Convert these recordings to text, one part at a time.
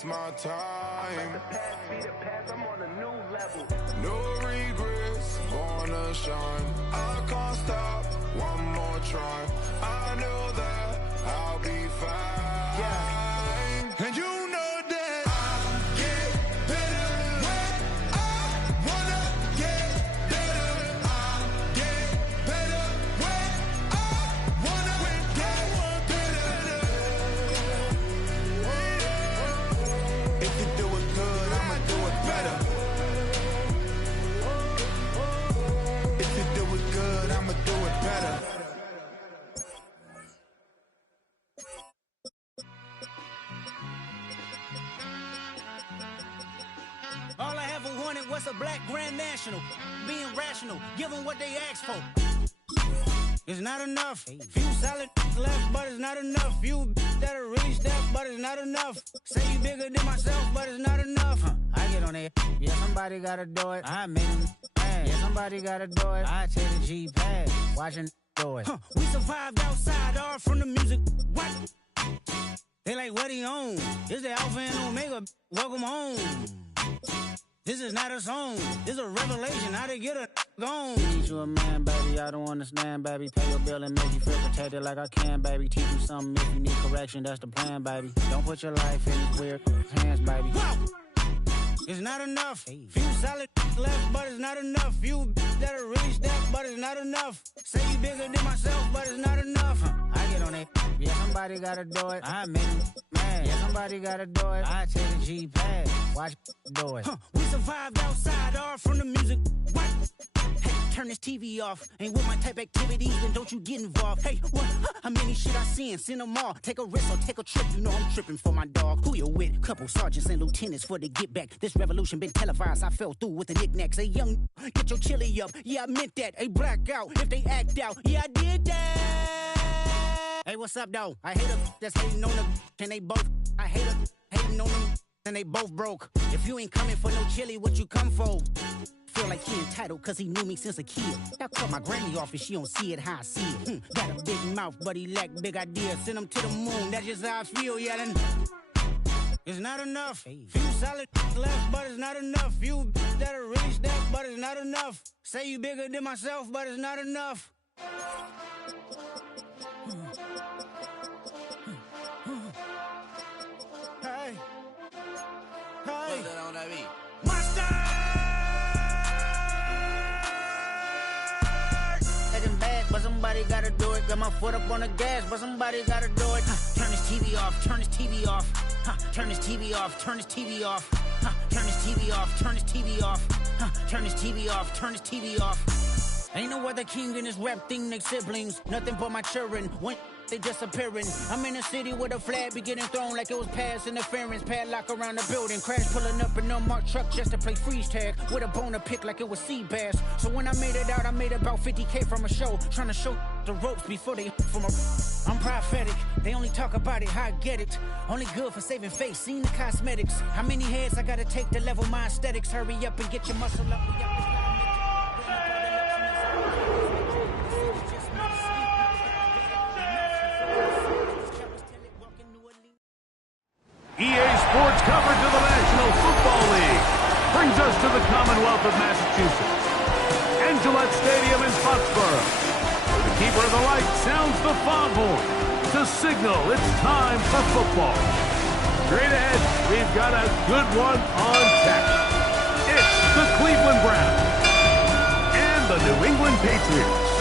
waste my time. The past be the past, I'm on a new level. No regrets, gonna shine. I can't stop, one more try. I know that I'll be fine. Yeah. And you know that I get better when I wanna get better. I get better when I wanna get better. If you do it good, I'ma do it better. If you do it good, I'ma do it better. All I ever wanted was a black Grand National. Being rational, give them what they asked for. It's not enough. Few solid left, but it's not enough. Few that'll really step, but it's not enough. Say you bigger than myself, but it's not enough. I get on it. Yeah, somebody gotta do it. I made him mad. Yeah, somebody gotta do it. I take the G-Pad, watching do it. We survived outside, all from the music. What? They like, what he on? This the Alpha and Omega. Welcome home. This is not a song. This is a revelation. How to get a gone. Need you a man, baby. I don't understand, baby. Pay your bill and make you feel protected like I can, baby. Teach you something if you need correction. That's the plan, baby. Don't put your life in these weird hands, baby. Whoa! It's not enough. Few solid left, but it's not enough. Few that'll really step, but it's not enough. Say you bigger than myself, but it's not enough. I get on it. Yeah, somebody gotta do it. I made him mad. Yeah, somebody gotta do it. I take the G-Pad, watch do it. We survived outside, all from the music. What? Hey, turn this TV off. Ain't with my type activities, then don't you get involved. Hey, what? How many shit I seen? Send them all. Take a risk or take a trip. You know I'm tripping for my dog. Who you with? Couple sergeants and lieutenants for the get back. This revolution been televised. I fell through with the knickknacks. Hey, young, get your chili up. Yeah, I meant that. Hey, black out if they act out. Yeah, I did that. Hey, what's up, though? I hate them that's hating on them, and they both. I hate them hating on them, and they both broke. If you ain't coming for no chili, what you come for? Feel like he entitled cause he knew me since a kid. I cut my granny off and she don't see it how I see it. Got a big mouth, but he lack big ideas. Send him to the moon, that's just how I feel, yelling. It's not enough. Few solid left, but it's not enough. Few that'll really step, but it's not enough. Say you bigger than myself, but it's not enough. Hey. Hey. Monster! But somebody gotta do it. Got my foot up on the gas, but somebody gotta do it. Turn this TV off, turn this TV off. Turn this TV off, turn this TV off. Turn this TV off, turn this TV off. Turn this TV off, turn this TV off. Ain't no other king in this rap thing, they siblings. Nothing but my children. When they disappearing. I'm in a city with a flag be getting thrown like it was pass interference. Padlock around the building. Crash pulling up an unmarked truck just to play freeze tag. With a bone to pick like it was sea bass. So when I made it out, I made about 50K from a show. Trying to show the ropes before they from a... I'm prophetic. They only talk about it, how I get it. Only good for saving face, seen the cosmetics. How many heads I gotta take to level my aesthetics? Hurry up and get your muscle up. EA Sports coverage of the National Football League brings us to the Commonwealth of Massachusetts and Gillette Stadium in Foxborough. The keeper of the light sounds the foghorn to signal it's time for football. Straight ahead, we've got a good one on tap. It's the Cleveland Browns and the New England Patriots.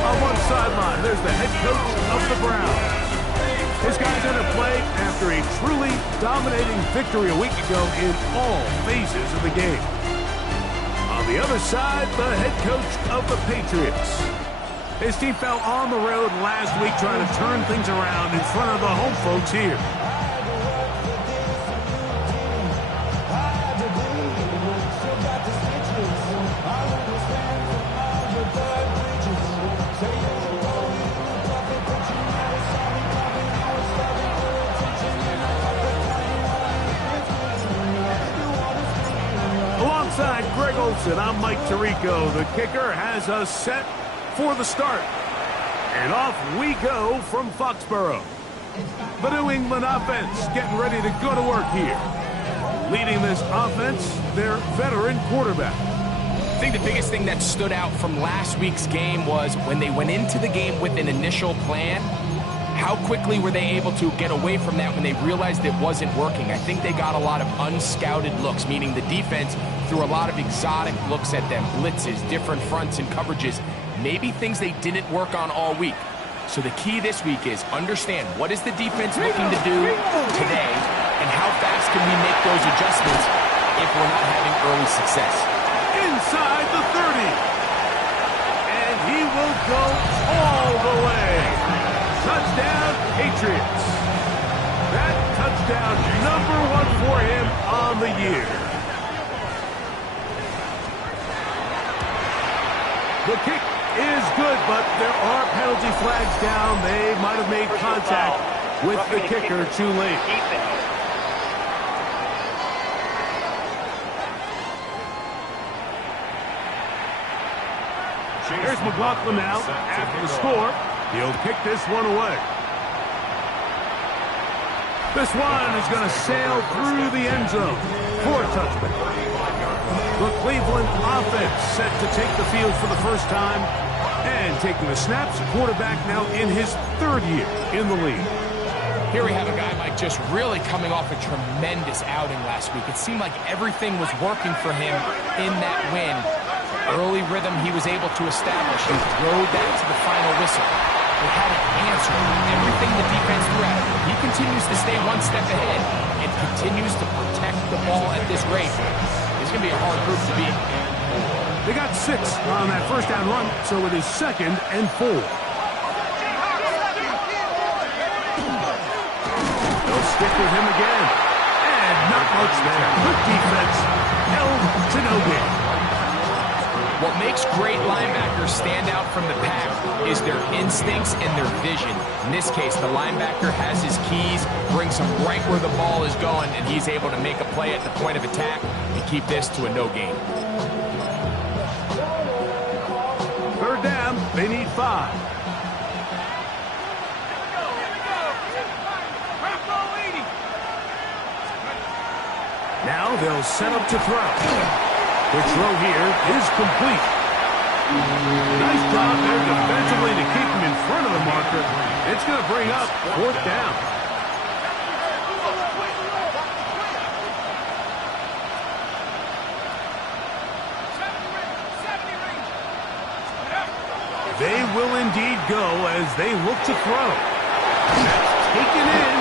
On one sideline, there's the head coach of the Browns. His guys enter play after a truly dominating victory a week ago in all phases of the game. On the other side, the head coach of the Patriots. His team fell on the road last week trying to turn things around in front of the home folks here. Alongside Greg Olsen, I'm Mike Tirico. The kicker has us set for the start. And off we go from Foxborough. The New England offense getting ready to go to work here. Leading this offense, their veteran quarterback. I think the biggest thing that stood out from last week's game was when they went into the game with an initial plan, how quickly were they able to get away from that when they realized it wasn't working? I think they got a lot of unscouted looks, meaning the defense threw a lot of exotic looks at them, blitzes, different fronts and coverages, maybe things they didn't work on all week. So the key this week is understand what is the defense looking to do today and how fast can we make those adjustments if we're not having early success. Inside the 30. And he will go all the way. Touchdown, Patriots. That touchdown #1 for him on the year. The kick is good, but there are penalty flags down. They might have made contact with the kicker too late. Here's McLaughlin now after the score. He'll kick this one away. This one is going to sail through the end zone for a touchback. The Cleveland offense set to take the field for the first time and taking the snaps. Quarterback now in his 3rd year in the league. Here we have a guy, Mike, just really coming off a tremendous outing last week. It seemed like everything was working for him in that win. Early rhythm he was able to establish and rode that to the final whistle. They had an answer. Everything the defense threw at him. He continues to stay one step ahead and continues to protect the ball at this rate. It's going to be a hard group to beat. They got 6 on that first down run, so it is 2nd and 4. They'll stick with him again. And not much there. Good defense. Held to no gain. What makes great linebackers stand out from the pack is their instincts and their vision. In this case, the linebacker has his keys, brings him right where the ball is going, and he's able to make a play at the point of attack and keep this to a no gain. 3rd down, they need 5. Now they'll set up to throw. The throw here is complete. Nice job there defensively to keep him in front of the marker. It's going to bring up 4th down. They will indeed go as they look to throw. That's taken in,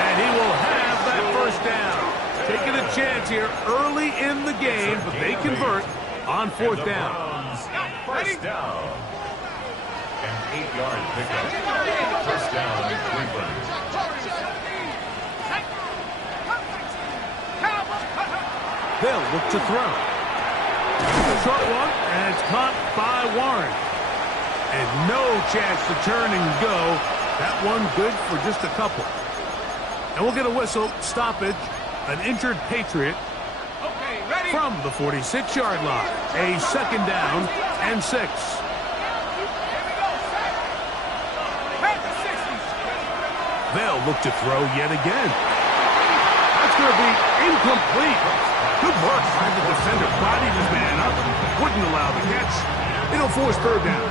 and he will have that 1st down. Taking a chance here early in the game, but they convert on 4th down. 1st down. An 8-yard pickup. 1st down, Cleveland. They'll look to throw. A short one, and it's caught by Warren. And no chance to turn and go. That one good for just a couple. And we'll get a whistle, stoppage. An injured Patriot from the 46-yard line. A 2nd down and 6. They'll look to throw yet again. That's going to be incomplete. Good work by the defender. Bodied his man up. Wouldn't allow the catch. It'll force 3rd down.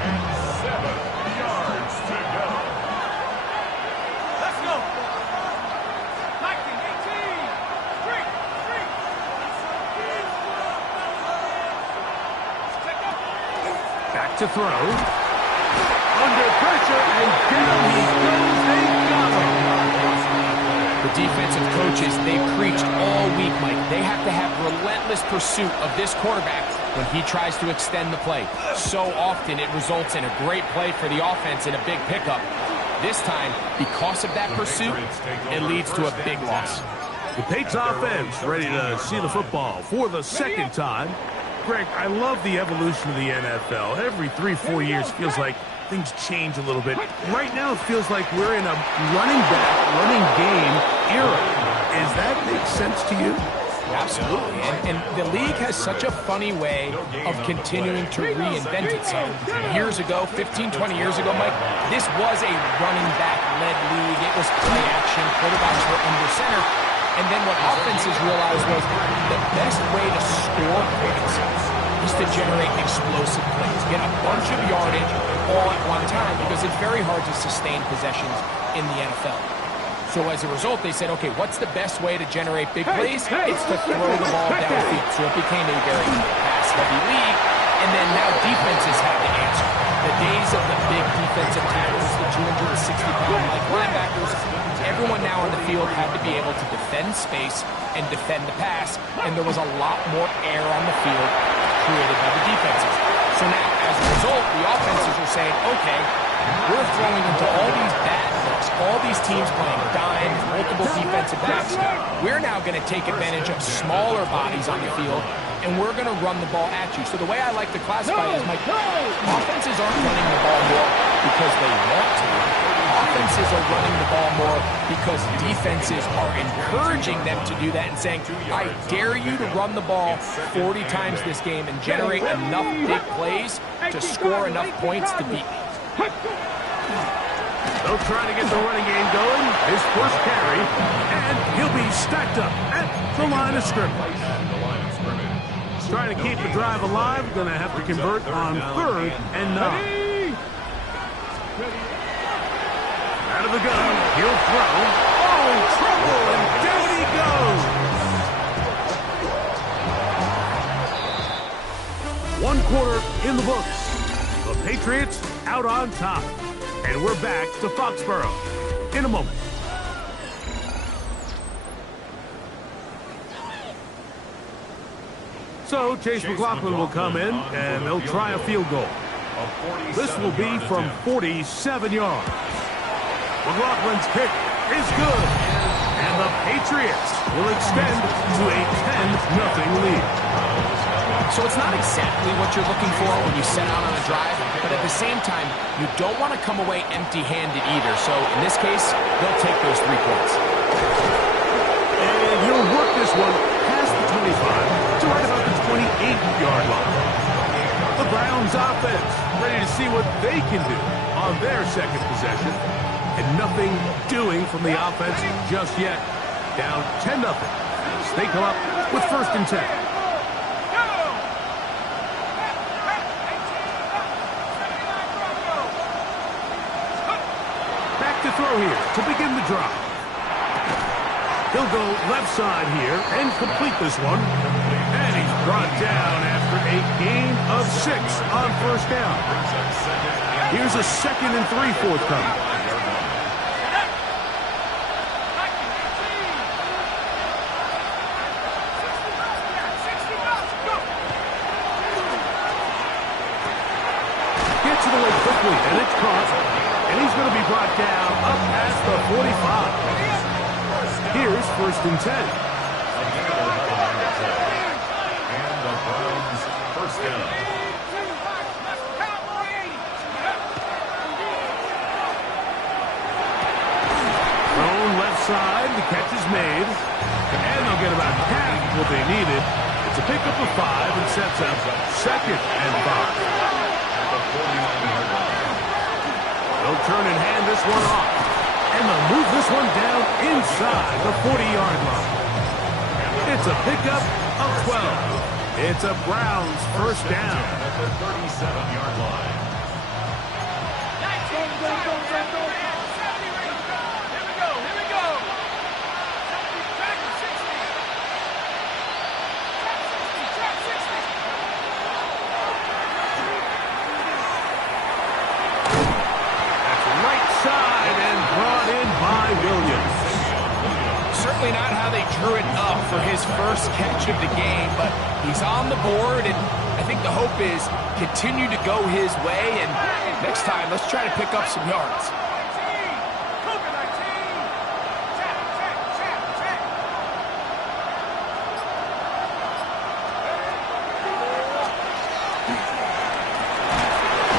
And 7 yards to go. Let's go. Back to throw. Under pressure, and down he goes. They got him. The defensive coaches, they preached all week, Mike. They have to have relentless pursuit of this quarterback when he tries to extend the play. So often it results in a great play for the offense and a big pickup. This time, because of that pursuit, it leads to a big loss. The Patriots offense ready to see the football for the 2nd time. Greg, I love the evolution of the NFL. Every 3-4 years feels like things change a little bit. Right now it feels like we're in a running back, running game era. Does that make sense to you? Absolutely, and the league has such a funny way of continuing to reinvent itself. Years ago, 15, 20 years ago, Mike, this was a running back-led league. It was play action, quarterbacks were under center, and then what offenses realized was the best way to score points is to generate explosive plays, get a bunch of yardage all at one time, because it's very hard to sustain possessions in the NFL. So as a result, they said, okay, what's the best way to generate big plays? It's to throw the ball downfield. So it became a very pass-heavy league, and then now defenses have to answer. The days of the big defensive tackles, the 260-pound like linebackers, everyone now on the field had to be able to defend space and defend the pass, and there was a lot more air on the field created by the defenses. So now, as a result, the offenses are saying, okay, we're throwing into all these bad looks, all these teams playing dimes, multiple defensive backs. We're now going to take advantage of smaller bodies on the field, and we're going to run the ball at you. So the way I like to classify it is, Mike, offenses aren't running the ball more because they want to. Offenses are running the ball more because defenses are encouraging them to do that and saying, I dare you to run the ball 40 times this game and generate enough big plays to score enough points to beat me. They'll try to get the running game going. His first carry, and he'll be stacked up at the line of scrimmage. Trying to keep the drive alive, going to have to convert on 3rd and 9. Out of the gun, he'll throw. Oh, trouble, and down he goes. 1 quarter in the books. The Patriots out on top. And we're back to Foxborough in a moment. So Chase McLaughlin will come in, and they'll try a field goal. This will be from 47 yards. McLaughlin's kick is good, and the Patriots will extend to a 10-0 lead. So it's not exactly what you're looking for when you set out on a drive, but at the same time, you don't want to come away empty-handed either. So in this case, they'll take those 3 points. And he'll work this one past the 25 to right about the 28-yard line. The Browns offense ready to see what they can do on their second possession. And nothing doing from the offense just yet. Down 10-0. They come up with 1st and 10. Back to throw here to begin the drive. He'll go left side here and complete this one. And he's brought down after a gain of 6 on 1st down. Here's a 2nd and 3 forthcoming. Gets it away quickly, and it's caught. And he's going to be brought down up past the 45. Here's 1st and 10. And the Browns' 1st down. Thrown left side, the catch is made. And they'll get about half what they needed. It's a pickup of 5 and sets up 2nd and 5. They'll turn and hand this one off. And they'll move this one down inside the 40-yard line. It's a pickup of 12. It's a Browns 1st down. At the 37-yard line. Certainly not how they drew it up for his first catch of the game, but he's on the board, and I think the hope is continue to go his way, and next time, let's try to pick up some yards.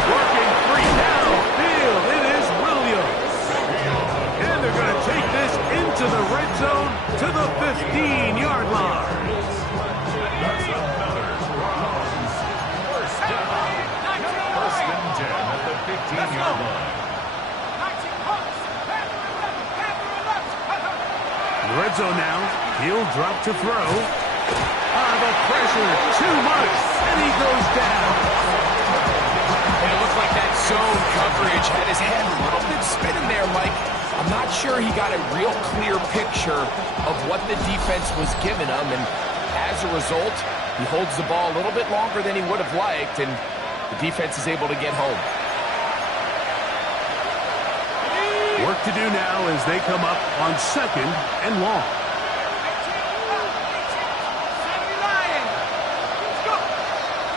Working 3 downfield. It is Williams. And they're going to take this into the red zone to the 15-yard line. red zone now. He'll drop to throw. The pressure, too much, and he goes down. And it looked like that zone coverage had his head a little bit spinning there, Mike. I'm not sure he got a real clear picture of what the defense was giving him, and as a result, he holds the ball a little bit longer than he would have liked, and the defense is able to get home. Work to do now as they come up on 2nd and long.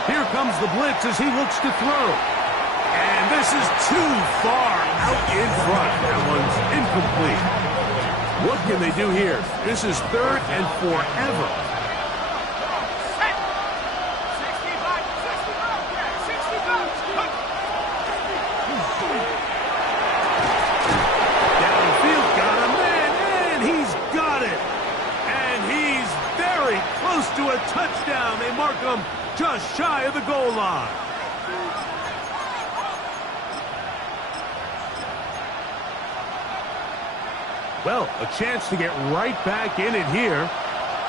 Here comes the blitz as he looks to throw. And this is too far out in front. That one's incomplete. What can they do here? This is 3rd and forever. Downfield got a man, and he's got it. And he's very close to a touchdown. They mark him just shy of the goal line. Well, a chance to get right back in it here.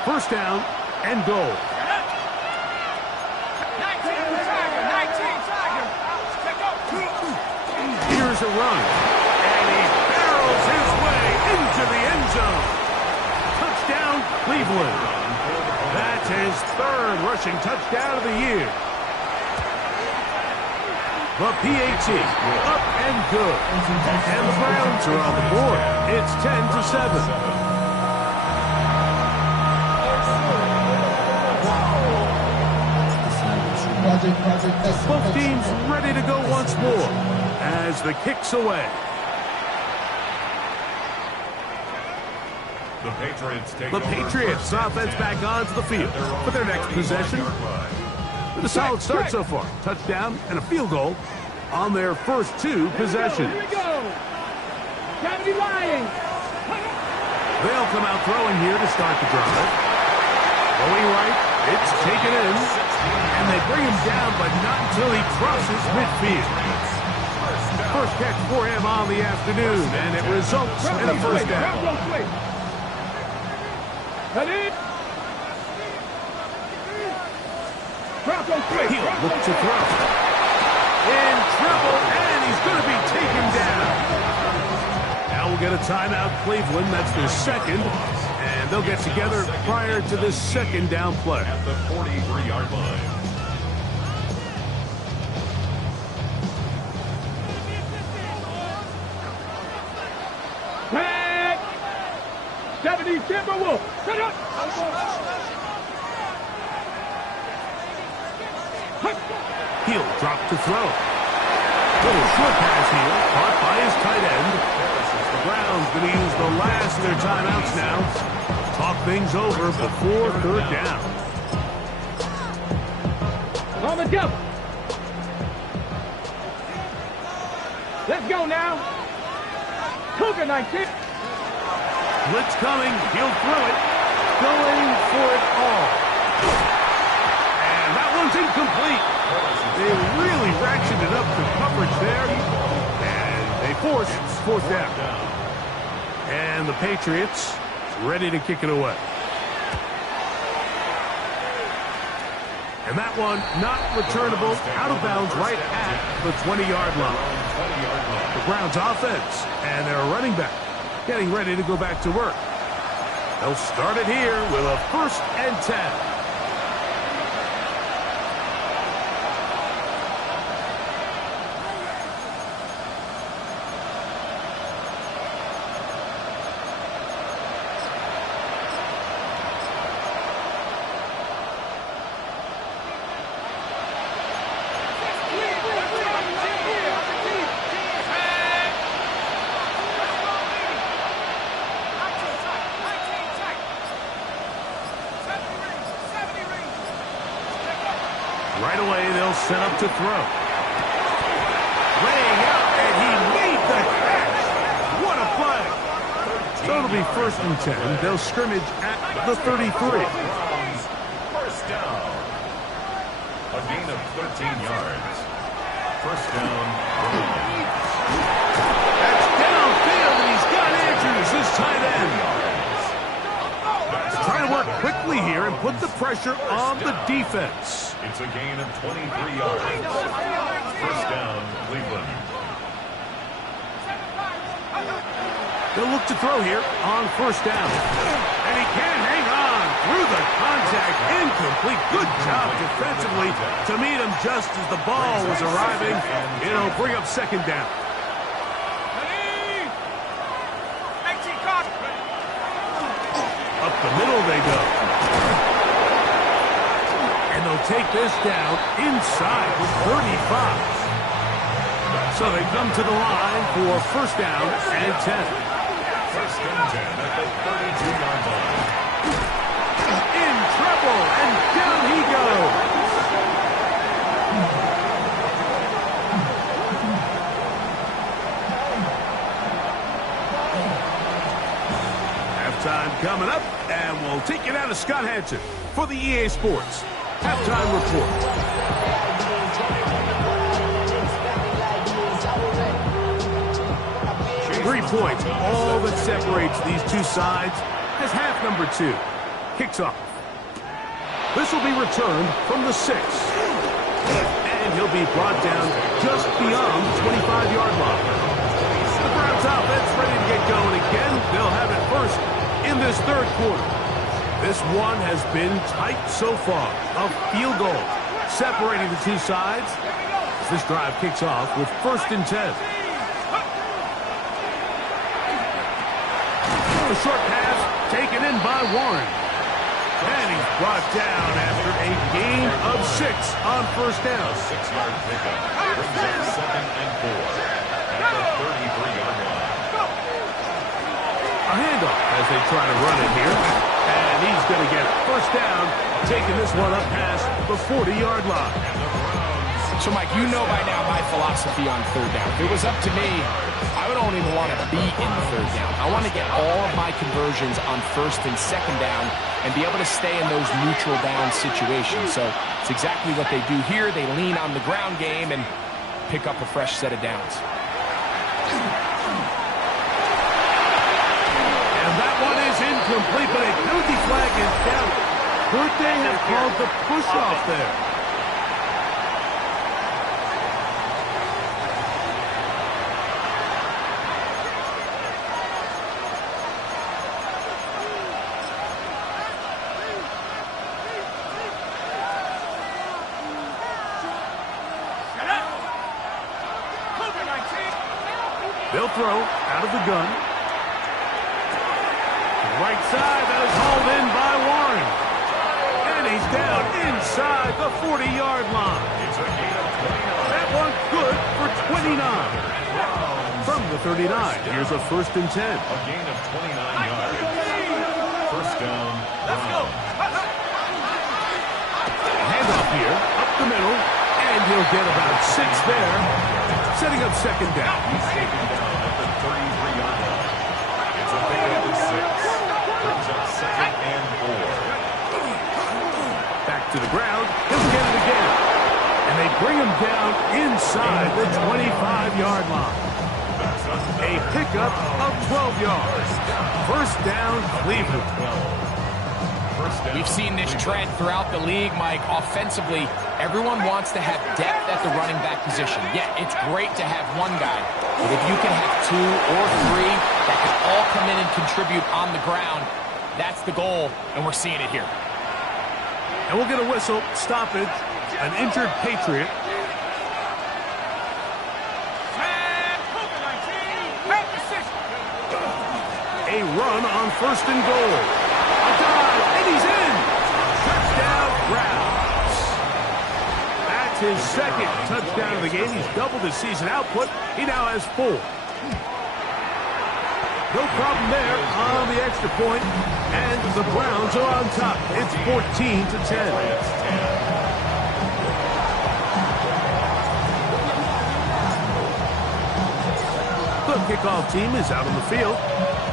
1st down and goal. 19 Tiger. Here's a run. And he barrels his way into the end zone. Touchdown, Cleveland. That's his 3rd rushing touchdown of the year. The PAT, up and good. And the Browns are on the board. It's 10-7. Both teams ready to go once more as the kick's away. The Patriots take The Patriots offense back onto the field for their next possession. With a solid start so far. Touchdown and a field goal on their first 2 possessions. Here we go. Gravity Lions. They'll come out throwing here to start the drive. Going right, it's taken in. And they bring him down, but not until he crosses midfield. First catch for him on the afternoon, and it results in a 1st down. He'll look to throw. In trouble, and he's going to be taken down. Now we'll get a timeout, Cleveland. That's their 2nd, and they'll get together prior to this 2nd down play. At the 43-yard line. Tag. 70 Timberwolf. Shut up. He'll drop to throw. Little short pass here, caught by his tight end. The Browns going to use the last of their timeouts now. Talk things over before 3rd down. On the double. Let's go now. Cougar 19. Blitz coming. He'll throw it. Going for it all. And that one's incomplete. They really ratcheted up the coverage there. And they force 4th down. And the Patriots ready to kick it away. And that one not returnable, out of bounds right at the 20-yard line. The Browns offense and their running back getting ready to go back to work. They'll start it here with a 1st and 10. Right away, they'll set up to throw. Laying out, and he made the catch. What a play. So it'll be 1st and 10. They'll scrimmage at the 33. First down. A gain of 13 yards. First down. That's downfield, and he's got Andrews, his tight end. put the pressure on the defense. It's a gain of 23 yards. First down, Cleveland. They'll look to throw here on first down. And he can hang on through the contact. Incomplete. Good job defensively to meet him just as the ball was arriving. It'll bring up second down. Up the middle they go. And they'll take this down inside the 35. So they come to the line for first down and 10. First and 10 at the 32-yard line. In trouble, and down he goes. Halftime coming up, and we'll take it out of Scott Hanson for the EA Sports Halftime Report. 3 points, all that separates these two sides as half number 2 kicks off. This will be returned from the 6. And he'll be brought down just beyond the 25-yard line. The Browns offense ready to get going again. They'll have it first in this third quarter. This one has been tight so far. A field goal separating the two sides as this drive kicks off with first and 10. A short pass taken in by Warren. And he's brought down after a gain of 6 on first down. 6-yard pickup brings up second and 4 at the 33-yard line. A handoff as they try to run it here. And he's going to get first down, taking this one up past the 40-yard line. So, Mike, you know by now my philosophy on third down. If it was up to me, I don't even want to be in the third down. I want to get all of my conversions on first and second down and be able to stay in those neutral down situations. So it's exactly what they do here. They lean on the ground game and pick up a fresh set of downs. And that one is incomplete, but a penalty flag is down. Could they have called the push-off there? They'll throw out of the gun. Right side, that is hauled in by Warren. And he's down inside the 40-yard line. That one good for 29. From the 39, here's a first and 10. A gain of 29 yards. First down. Let's go. Handoff here, up the middle, and he'll get about 6 there, setting up second down. He's taken down at the 33-yard line. It's a pickup of 6. Brings up second and 4. Back to the ground, he'll get it again. And they bring him down inside the 25-yard line. A pickup of 12 yards. First down, Cleveland. We've seen this trend throughout the league, Mike. Offensively, everyone wants to have depth at the running back position. Yeah, it's great to have one guy, but if you can have 2 or 3 that can all come in and contribute on the ground, that's the goal, and we're seeing it here. And we'll get a whistle, stoppage, an injured Patriot. A run on first and goal. A dive, and he's in. Touchdown, Browns. That's his second touchdown of the game. He's doubled his season output. He now has 4. No problem there on the extra point, and the Browns are on top. It's 14-10. The kickoff team is out on the field,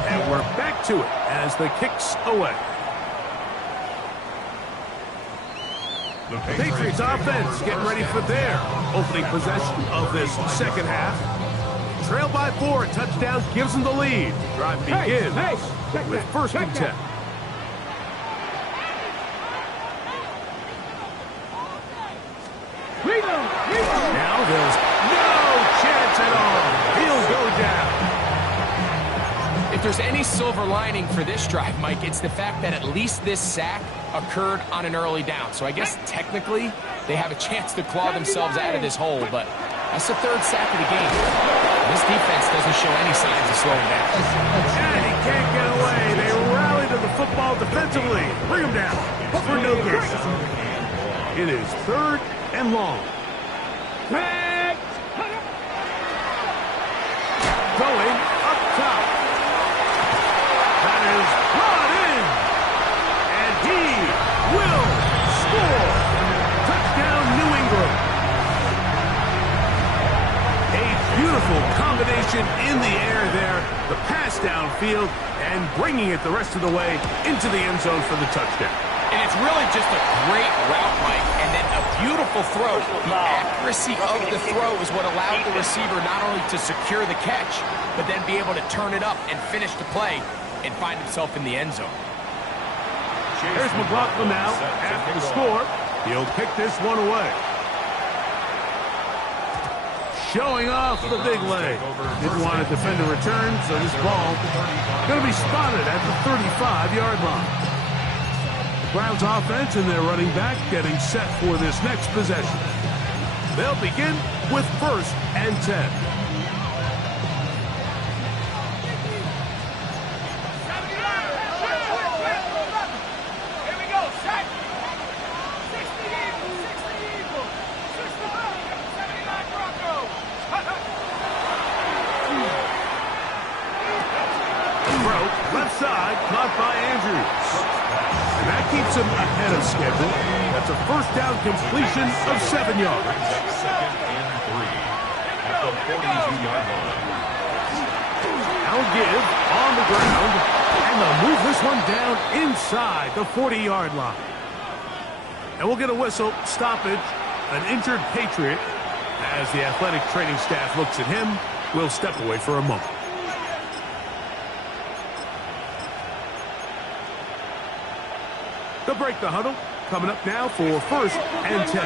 and we're back to it as the kick's away. The Patriots offense getting ready for their opening possession of this second half. Trailed by 4, touchdown gives them the lead. Drive begins with first and 10. If there's any silver lining for this drive, Mike, it's the fact that at least this sack occurred on an early down. So I guess technically they have a chance to claw themselves out of this hole, but that's the third sack of the game. This defense doesn't show any signs of slowing down. And he can't get away. They rally to the football defensively. Bring him down for no gain. It is 3rd and long. Going up top. That is brought in. And he will score. Touchdown, New England. A beautiful combination in the air there. The pass downfield and bringing it the rest of the way into the end zone for the touchdown. And it's really just a great route, Mike, and then a beautiful throw. The accuracy of the throw is what allowed the receiver not only to secure the catch, but then be able to turn it up and finish the play and find himself in the end zone. Here's McLaughlin now after the score. He'll pick this one away. Showing off the big leg. Didn't want to defend a return, so this ball going to be spotted at the 35-yard line. Browns offense and their running back getting set for this next possession. They'll begin with 1st and 10. Left side, caught by Andrews. And that keeps him ahead of schedule. That's a 1st down completion of 7 yards. 2nd and 3 at the 42-yard line. Now give on the ground. And they'll move this one down inside the 40-yard line. And we'll get a whistle, stoppage, an injured Patriot. As the athletic training staff looks at him, we'll step away for a moment. They'll break the huddle. Coming up now for 1st and 10.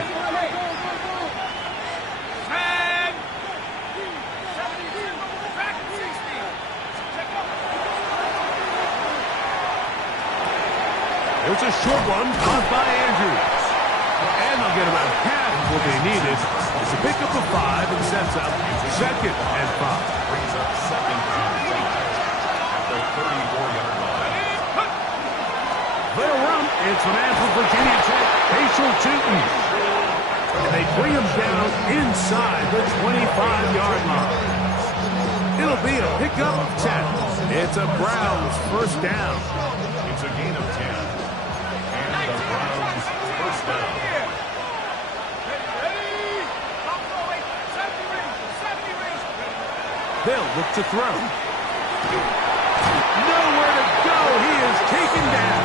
There's a short one caught by Andrews. And they'll get about half of what they needed. It's a pick up of 5 and sets up 2nd and 5. Brings up 2nd and 5 at the 34-yard line. They'll run. It's a man from Virginia Tech, Facial Tootin. And they bring him down inside the 25-yard line. It'll be a pickup of 10. It's a Browns 1st down. It's a gain of 10. And the Browns 1st down. They'll look to throw. Nowhere to go. He is taken down.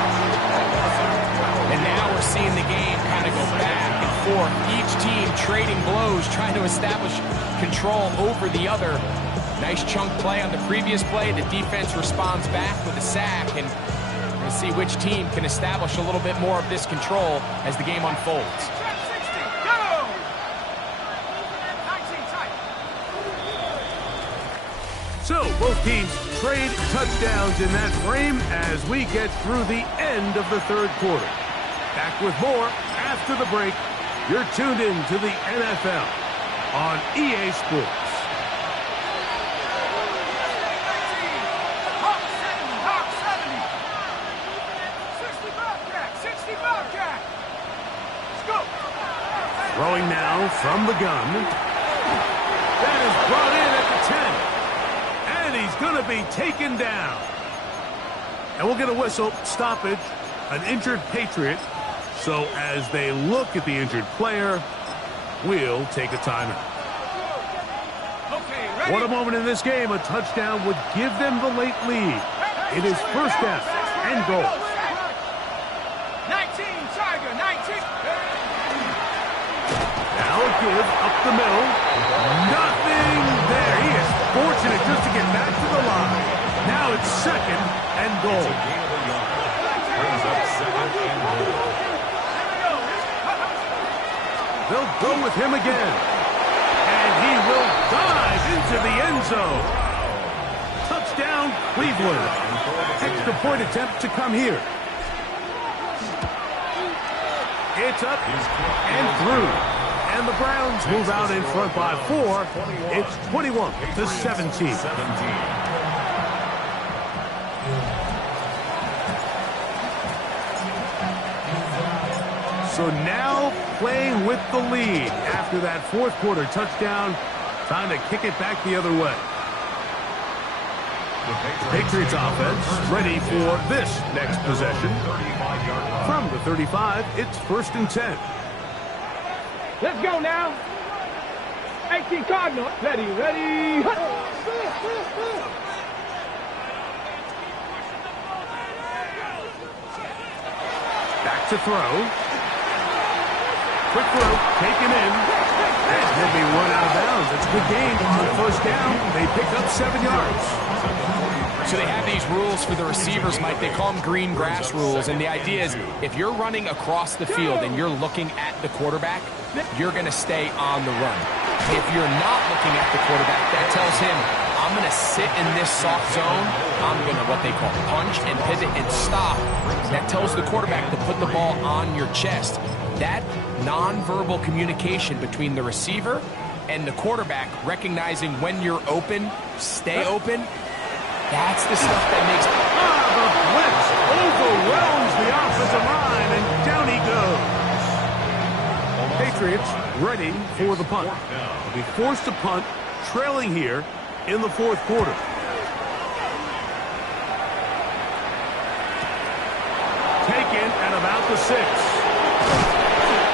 And now we're seeing the game kind of go back and forth. Each team trading blows, trying to establish control over the other. Nice chunk play on the previous play. The defense responds back with a sack, and we're going to see which team can establish a little bit more of this control as the game unfolds. So both teams trade touchdowns in that frame as we get through the end of the 3rd quarter. Back with more after the break. You're tuned in to the NFL on EA Sports. Throwing now from the gun. That is brought in at the 10. And he's going to be taken down. And we'll get a whistle, stoppage, an injured Patriot. So as they look at the injured player, we'll take a timeout. What a moment in this game. A touchdown would give them the late lead. It is 1st down and goal. 19, Tiger, 19. Now a give up the middle. Nothing there. He is fortunate just to get back to the line. Now it's 2nd and goal. It's a gain of a yard. Brings up 2nd and goal. They'll go with him again. And he will dive into the end zone. Touchdown, Cleveland. Extra point attempt to come here. It's up and through. And the Browns move out in front by 4. It's 21-17. So now playing with the lead after that fourth quarter touchdown. Time to kick it back the other way. Patriots offense ready for this next possession. From the 35, it's 1st and 10. Let's go now. 18 Cardinals. Ready. Back to throw. Quick throw, taken in. And he'll be run out of bounds. It's a good gain on 1st down. They pick up 7 yards. So they have these rules for the receivers, Mike. They call them green grass rules. And the idea is if you're running across the field and you're looking at the quarterback, you're going to stay on the run. If you're not looking at the quarterback, that tells him, I'm going to sit in this soft zone. I'm going to, what they call, punch and pivot and stop. That tells the quarterback to put the ball on your chest. That nonverbal communication between the receiver and the quarterback, recognizing when you're open, stay open, that's the stuff that makes... The blitz overwhelms the offensive line, and down he goes. Patriots ready for the punt. They'll be forced to punt, trailing here in the fourth quarter. Taken at about the 6.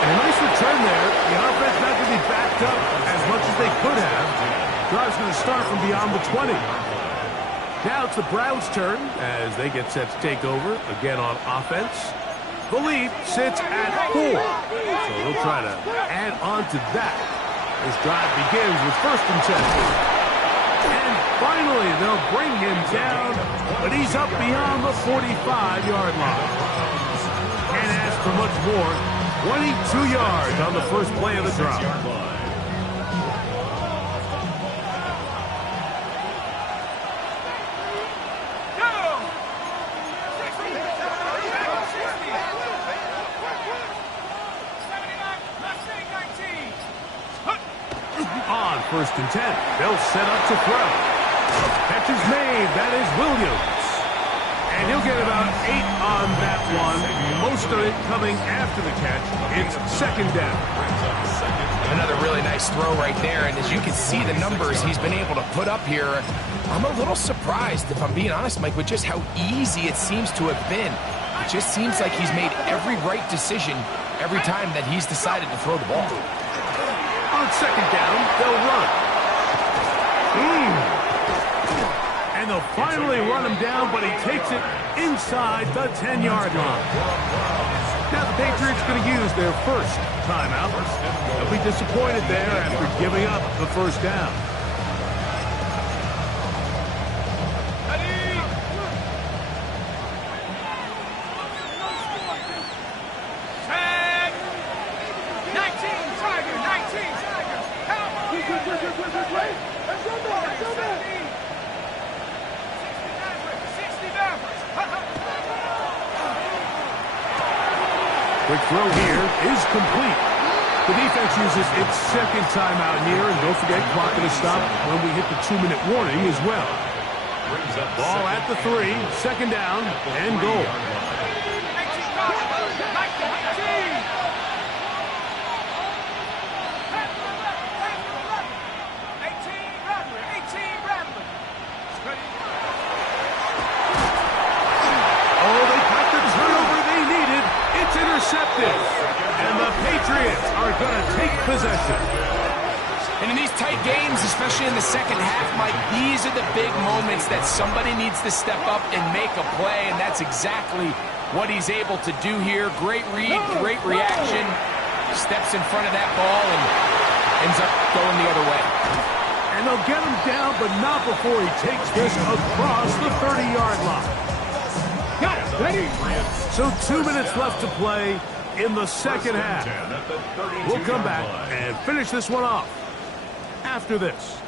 And a nice return there. The offense not going to be backed up as much as they could have. Drive's going to start from beyond the 20. Now it's the Browns' turn as they get set to take over again on offense. The lead sits at 4. So they'll try to add on to that. This drive begins with 1st and 10. And finally, they'll bring him down, but he's up beyond the 45-yard line. Can't ask for much more. 22 yards on the first play of the drive. On 1st and 10, they'll set up to throw. Catch is made. That is Williams. And he'll get about 8 on that one. Most of it coming after the catch. It's 2nd down. Another really nice throw right there. And as you can see the numbers he's been able to put up here, I'm a little surprised, if I'm being honest, Mike, with just how easy it seems to have been. It just seems like he's made every right decision every time that he's decided to throw the ball. On 2nd down, they'll run. And they'll finally run him down, but he takes it inside the 10-yard line. Now the Patriots going to use their first timeout. They'll be disappointed there after giving up the 1st down. Quick throw here is complete. The defense uses its 2nd timeout here, and don't forget, clock going to stop when we hit the 2-minute warning as well. Ball at the 3, 2nd down, and goal. Intercepted, and the Patriots are going to take possession. And in these tight games, especially in the second half, Mike, these are the big moments that somebody needs to step up and make a play, and that's exactly what he's able to do here. Great read, great reaction, steps in front of that ball and ends up going the other way. And they'll get him down, but not before he takes this across the 30-yard line. Got it, ready? So 2 minutes left to play in the second half. We'll come back and finish this one off after this.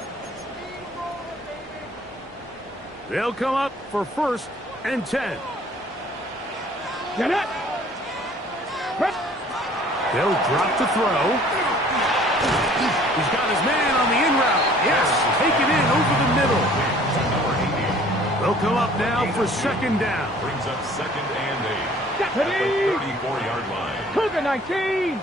They'll come up for 1st and 10. Get it. They'll drop to throw. He's got his man on the in route. Yes, take it in over the middle. They'll come up now for 2nd down. Brings up 2nd and 8. At Deputy. the 34-yard line. Cougar 19.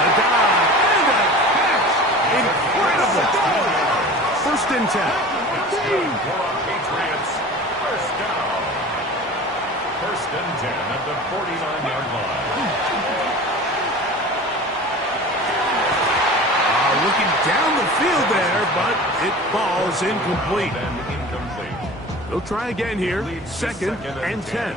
A dive and a catch. Incredible. 1st and 10. For our Patriots. 1st down. 1st and 10 at the 49-yard line. Looking down the field there, but it falls incomplete. And incomplete. They'll try again here. 2nd and 10.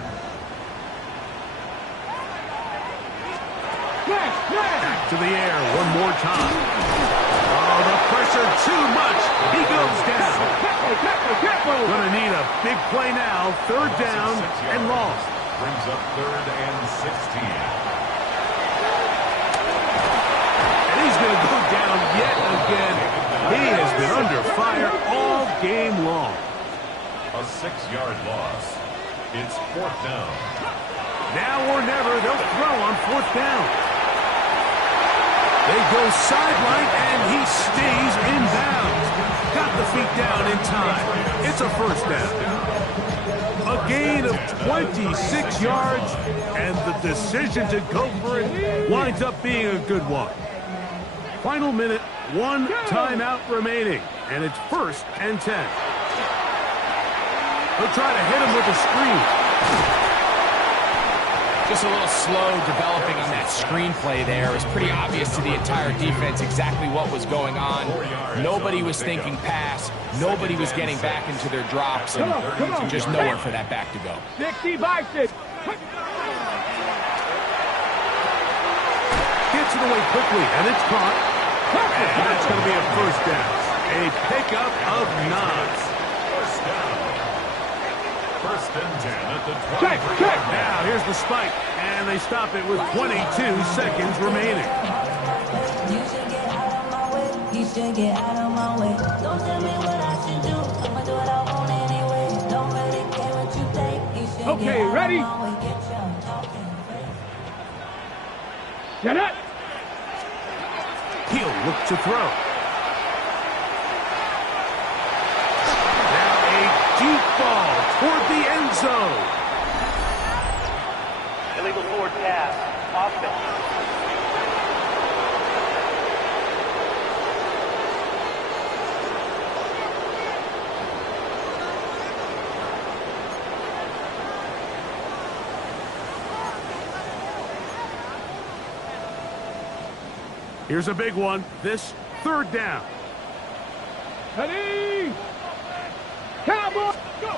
Back to the air one more time. Oh, the pressure too much. He goes down. Gonna need a big play now. 3rd down and long. Brings up 3rd and 16. And he's gonna go down yet again. He has been under fire all game long. A 6-yard loss. It's 4th down. Now or never, they'll throw on 4th down. They go sideline, and he stays in bounds. Got the feet down in time. It's a 1st down. A gain of 26 yards, and the decision to go for it winds up being a good one. Final minute, 1 timeout remaining, and it's 1st and 10. They'll try to hit him with a screen. Just a little slow developing on that screenplay there. It was pretty obvious to the entire defense exactly what was going on. Nobody was thinking pass. Nobody was getting back into their drops, and just nowhere for that back to go. 60 Bison. Gets it away quickly, and it's caught. And that's going to be a 1st down. A pickup of 9. 1st down. 1st and 10 at the 20. Now here's the spike, and they stop it with 22 seconds remaining. You should get out of my way. You should get out of my way. Don't tell me what I should do. I'ma do what I want anyway. Don't really care what you think. You should Okay, get out ready? of my way. Get your talking face. Get it. He'll look to throw. Now a deep ball toward the end zone. Illegal forward pass. Offense. Here's a big one. This 3rd down. Ready. Cowboy. Go.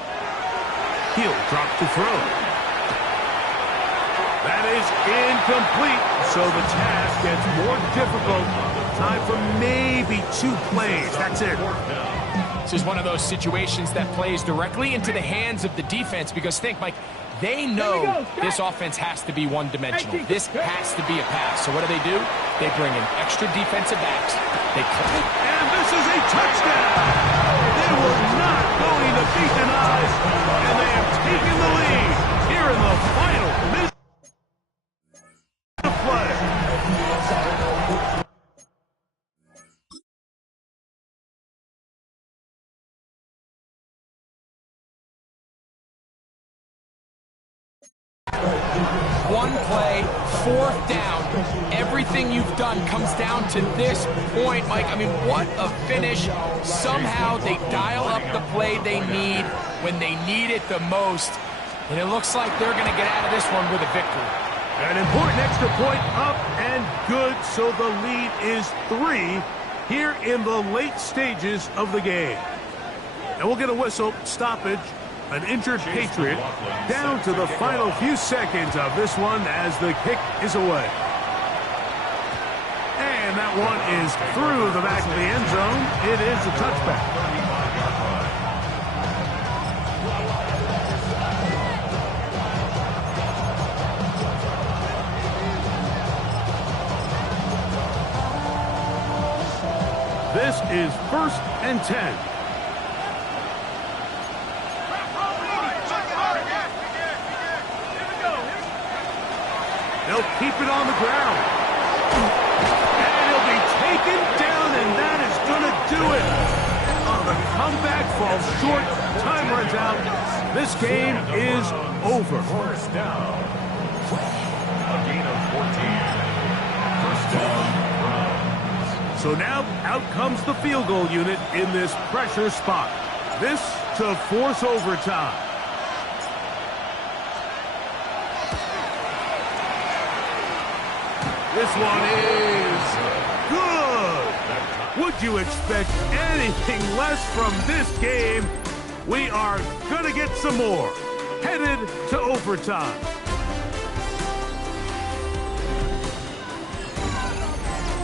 He'll drop to throw. That is incomplete, so the task gets more difficult. Time for maybe 2 plays. That's it. This is one of those situations that plays directly into the hands of the defense because think, Mike, they know this offense has to be one-dimensional. This has to be a pass. So what do? They bring in extra defensive backs. And this is a touchdown. They were not going to be denied, and they have taken the lead here in the final minute of play. One play, 4th down. Everything you've done comes down to this point, Mike. I mean, what a finish. Somehow they dial up the play they need when they need it the most. And it looks like they're going to get out of this one with a victory. An important extra point up and good, so the lead is 3 here in the late stages of the game. And we'll get a whistle, stoppage, an injured Patriot, down to the final few seconds of this one as the kick is away. And that one is through the back of the end zone. It is a touchback. This is 1st and 10. They'll keep it on the ground. And he'll be taken down, and that is going to do it. The comeback falls short. Time runs out. This game is over. First down. A gain of 14. First down. Browns. So now out comes the field goal unit in this pressure spot. This to force overtime. This one is good. Would you expect anything less from this game? We are going to get some more. Headed to overtime.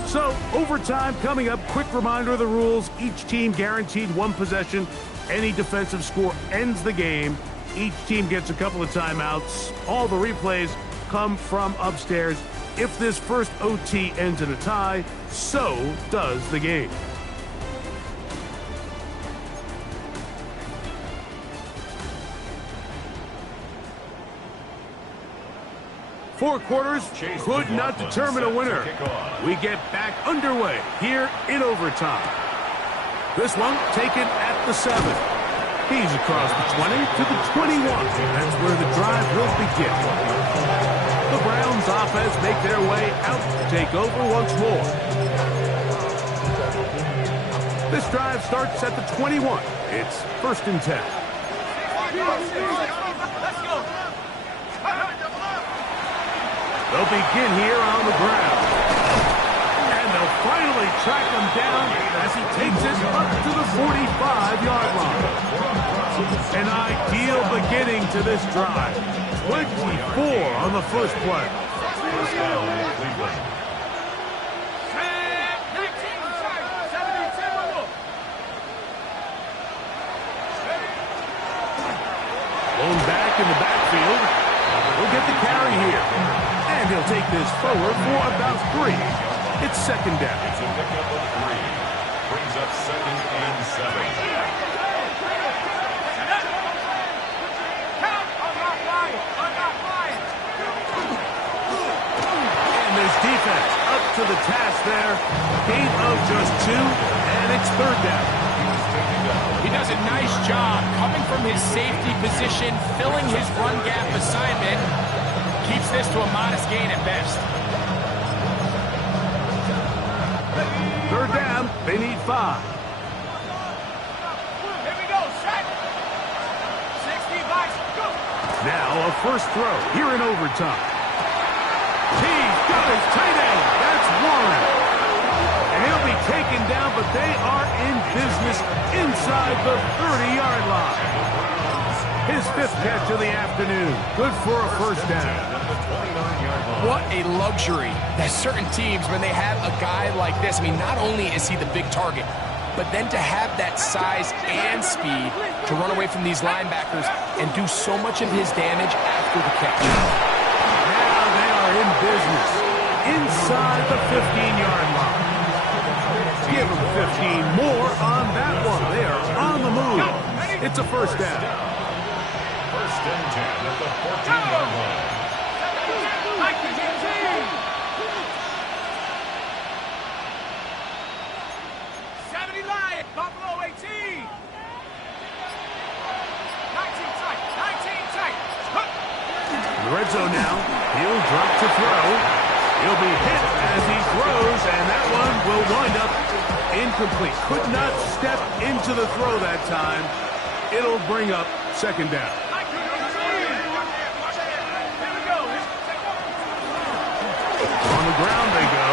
So, overtime coming up. Quick reminder of the rules. Each team guaranteed one possession. Any defensive score ends the game. Each team gets a couple of timeouts. All the replays come from upstairs. If this first OT ends in a tie, so does the game. Four quarters could not determine a winner. We get back underway here in overtime. This one taken at the 7. He's across the 20 to the 21. That's where the drive will begin. The Browns offense make their way out to take over once more. This drive starts at the 21. It's 1st and 10. They'll begin here on the ground. And they'll finally track him down as he takes it up to the 45-yard line. An ideal beginning to this drive. 24 on the first play. First down, Cleveland. Blown back in the backfield. He'll get the carry here. And he'll take this forward for about 3. It's 2nd down. It's a pickup of 3. Brings up 2nd and 7. Defense up to the task there. Gain of just 2, and it's 3rd down. He does a nice job coming from his safety position, filling his run gap assignment. Keeps this to a modest gain at best. 3rd down, they need 5. Here we go, set. 60 backs, go. Now a first throw here in overtime. He's got his tight end. That's Warren. And he'll be taken down, but they are in business inside the 30-yard line. His 5th catch of the afternoon. Good for a first down. What a luxury that certain teams, when they have a guy like this, I mean, not only is he the big target, but then to have that size and speed to run away from these linebackers and do so much of his damage after the catch. In business inside the 15-yard line. Give them 15 more on that one. They are on the move. It's a first down. First and 10 at the 14-yard line. 70 Lion, Buffalo 18. 19 tight, 19 tight. In the red zone now. He'll drop to throw. He'll be hit as he throws, and that one will wind up incomplete. Could not step into the throw that time. It'll bring up 2nd down. On the ground they go.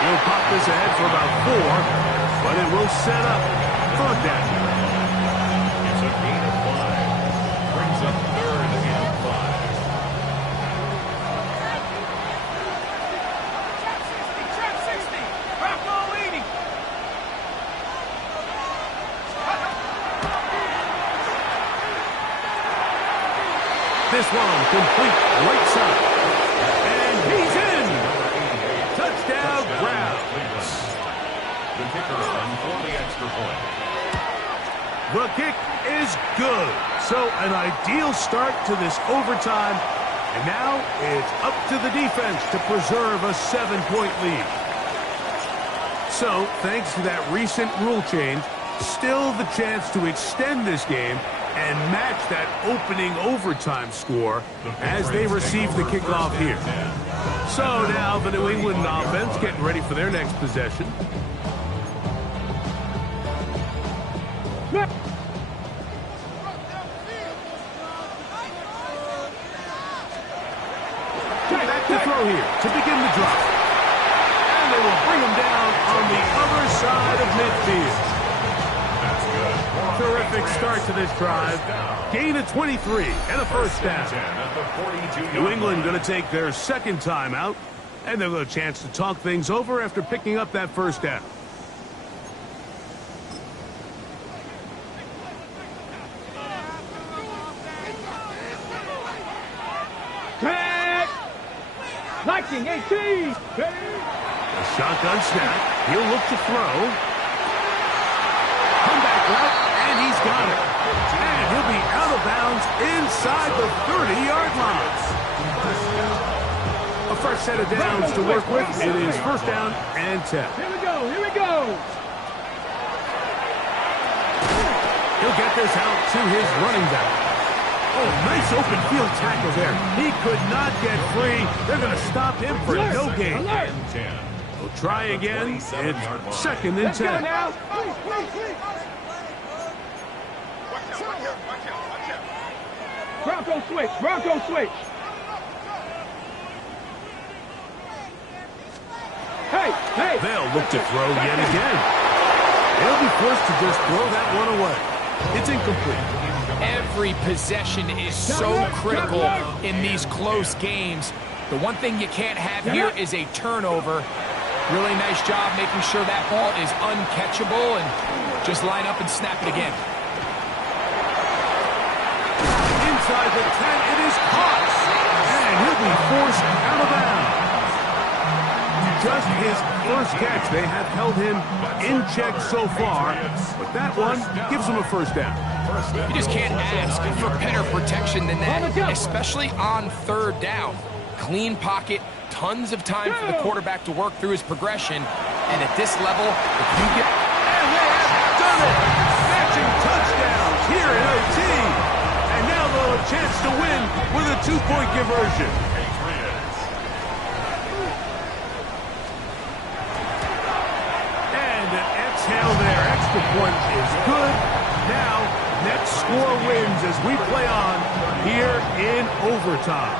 He'll pop this ahead for about 4, but it will set up 3rd down. It's a gain of 5. Brings up 3rd and 5. This one complete right side. And he's in. Touchdown, Browns. The kicker on for the extra point. The kick is good. So an ideal start to this overtime. And now it's up to the defense to preserve a 7-point lead. So, thanks to that recent rule change, still the chance to extend this game and match that opening overtime score as they receive the kickoff here. So now the New England offense getting ready for their next possession. Back to throw here to begin the drive. And they will bring him down on the other side of midfield. That's good. Terrific start to this drive. Gain of 23 and a first down. New England going to take their second timeout, and they'll have a chance to talk things over after picking up that first down. Liking 18. A shotgun snap. He'll look to throw. Comeback route, and he's got it. And he'll be out of bounds inside the 30-yard line. A fresh set of downs to work with. It is first down and 10. Here we go. Here we go. He'll get this out to his running back. Oh, nice open field tackle there. He could not get free. They're going to stop him for no gain. We'll try again. It's second and 10. Let's go now. Bronco switch. Bronco switch. Hey, hey. They'll look to throw yet again. They'll be forced to just throw that one away. It's incomplete. Every possession is so critical in these close games. The one thing you can't have here is a turnover. Really nice job making sure that ball is uncatchable, and just line up and snap it again. Inside the 10, it is caught. And he'll be forced out of bounds. Just his first catch. They have held him in check so far, but that one gives him a first down. You just can't ask for better protection than that, especially on third down. Clean pocket, tons of time for the quarterback to work through his progression, and at this level, if you get... And they have done it! Matching touchdowns here in OT. And now they'll have a chance to win with a 2-point conversion. Exhale there. Extra point is good. Now, next score wins as we play on here in overtime.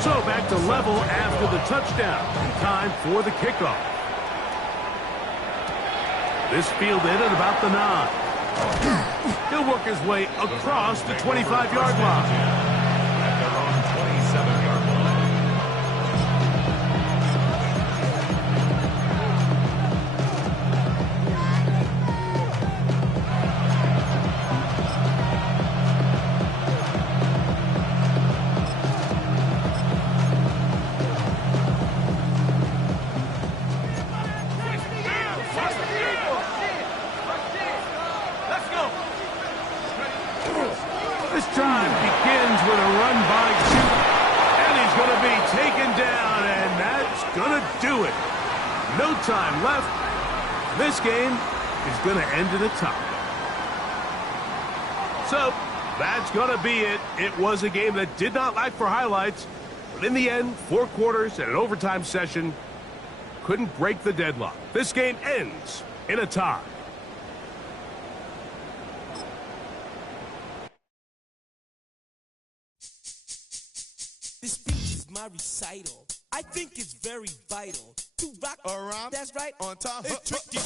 So back to level after the touchdown. Time for the kickoff. This fielded at about the 9. He'll work his way across the 25-yard line. At their own 27-yard line. This drive begins with a run by Juke, and he's going to be taken down, and that's going to do it. No time left. This game is going to end in a tie. So, that's going to be it. It was a game that did not lack for highlights, but in the end, 4 quarters and an overtime session couldn't break the deadlock. This game ends in a tie. This speech is my recital. I think it's very vital to rock around. That's right. On time. It's tricky.